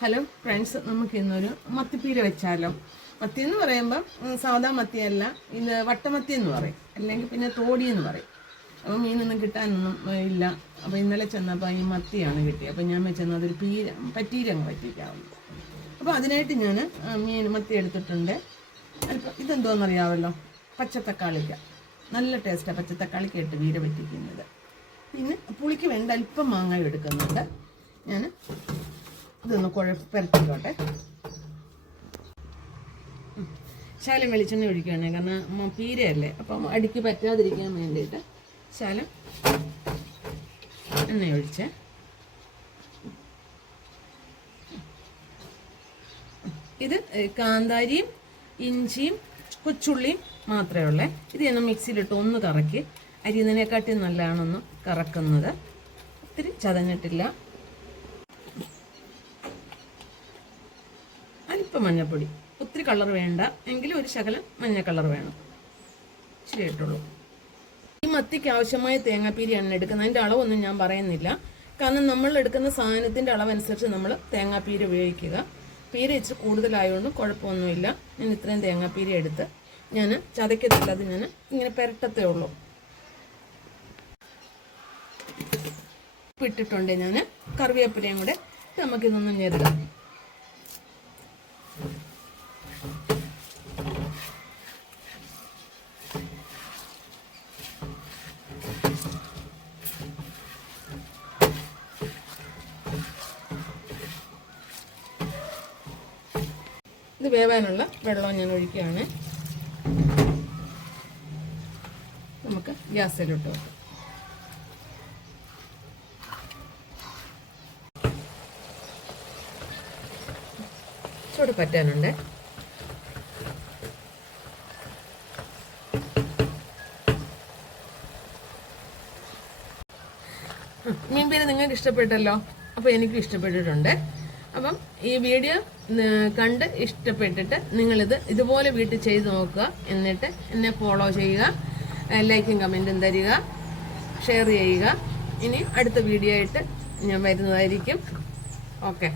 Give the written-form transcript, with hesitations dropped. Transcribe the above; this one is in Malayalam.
ഹലോ ഫ്രണ്ട്സ്, നമുക്ക് ഇന്നൊരു മത്തിപ്പീര വെച്ചാലോ. മത്തി എന്ന് പറയുമ്പം സാധാ മത്തിയല്ല, ഇത് വട്ടമത്തി എന്ന് പറയും, അല്ലെങ്കിൽ പിന്നെ തോടി എന്ന് പറയും. അപ്പം മീനൊന്നും കിട്ടാനൊന്നും ഇല്ല. അപ്പോൾ ഇന്നലെ ചെന്നപ്പോൾ ഈ മത്തിയാണ് കിട്ടിയത്. അപ്പോൾ ഞാൻ വെച്ചെന്നാൽ അതൊരു പറ്റീരങ്ങ് പറ്റിക്കാവുള്ളൂ. അപ്പോൾ അതിനായിട്ട് ഞാൻ മത്തി എടുത്തിട്ടുണ്ട്. അല്പം ഇതെന്തോന്നറിയാമല്ലോ, പച്ചത്തക്കാളിക്ക. നല്ല ടേസ്റ്റാണ് പച്ചത്തക്കാളിക്ക് ഇട്ട് പീര പറ്റിക്കുന്നത്. പിന്നെ പുളിക്ക് വേണ്ട അല്പം മാങ്ങ എടുക്കുന്നുണ്ട്. ഞാൻ ഇതൊന്ന് പരത്തിക്കോട്ടെ. ശാലം വെളിച്ചെണ്ണ ഒഴിക്കുകയാണ്, കാരണം പീരയല്ലേ, അപ്പം അടിക്ക് പറ്റാതിരിക്കാൻ വേണ്ടിയിട്ട് ശാലം എണ്ണ ഒഴിച്ച് ഇത് കാന്താരിയും ഇഞ്ചിയും കൊച്ചുള്ളിയും മാത്രമേ ഉള്ളേ. ഇത് ഞാൻ മിക്സിയിലിട്ട് ഒന്ന് കറക്കി, അരിയുന്നതിനെക്കാട്ടി നല്ലതാണൊന്ന് കറക്കുന്നത്. ഒത്തിരി ചതഞ്ഞിട്ടില്ല. അല്പം മഞ്ഞൾപ്പൊടി, ഒത്തിരി കളർ വേണ്ട, എങ്കിലും ഒരു ശകലം മഞ്ഞ കളർ വേണം, ശരിയായിട്ടുള്ളൂ. ഈ മത്തിക്ക് ആവശ്യമായ തേങ്ങാപ്പീരിയാണ് എടുക്കുന്നത്. അതിൻ്റെ അളവൊന്നും ഞാൻ പറയുന്നില്ല, കാരണം നമ്മൾ എടുക്കുന്ന സാധനത്തിൻ്റെ അളവനുസരിച്ച് നമ്മൾ തേങ്ങാപ്പീര ഉപയോഗിക്കുക. പീര ഇച്ചിരി കൂടുതലായതുകൊണ്ട് കുഴപ്പമൊന്നുമില്ല. ഞാൻ ഇത്രയും തേങ്ങാപ്പീര എടുത്ത് ഞാൻ ചതക്കത്തില്ല, അത് ഞാൻ ഇങ്ങനെ പുരട്ടത്തേ ഉള്ളൂ. ഇട്ടിട്ടുണ്ട് ഞാൻ കറിവേപ്പിലയും കൂടെ. നമുക്കിതൊന്ന് ഞെരുടാം. ഇത് വേവാനുള്ള വെള്ളം ഞാൻ ഒഴിക്കുകയാണ്. നമുക്ക് ഗ്യാസിലിട്ട് വെക്കാം. ചൂട് പറ്റാനുണ്ട്. മീൻപീര നിങ്ങൾക്ക് ഇഷ്ടപ്പെട്ടല്ലോ. അപ്പോൾ എനിക്കും ഇഷ്ടപ്പെട്ടിട്ടുണ്ട്. അപ്പം ഈ വീഡിയോ കണ്ട് ഇഷ്ടപ്പെട്ടിട്ട് നിങ്ങളിത് ഇതുപോലെ വീട്ടിൽ ചെയ്ത് നോക്കുക. എന്നിട്ട് എന്നെ ഫോളോ ചെയ്യുക, ലൈക്കും കമൻറ്റും തരിക, ഷെയർ ചെയ്യുക. ഇനി അടുത്ത വീഡിയോ ആയിട്ട് ഞാൻ വരുന്നതായിരിക്കും. ഓക്കെ.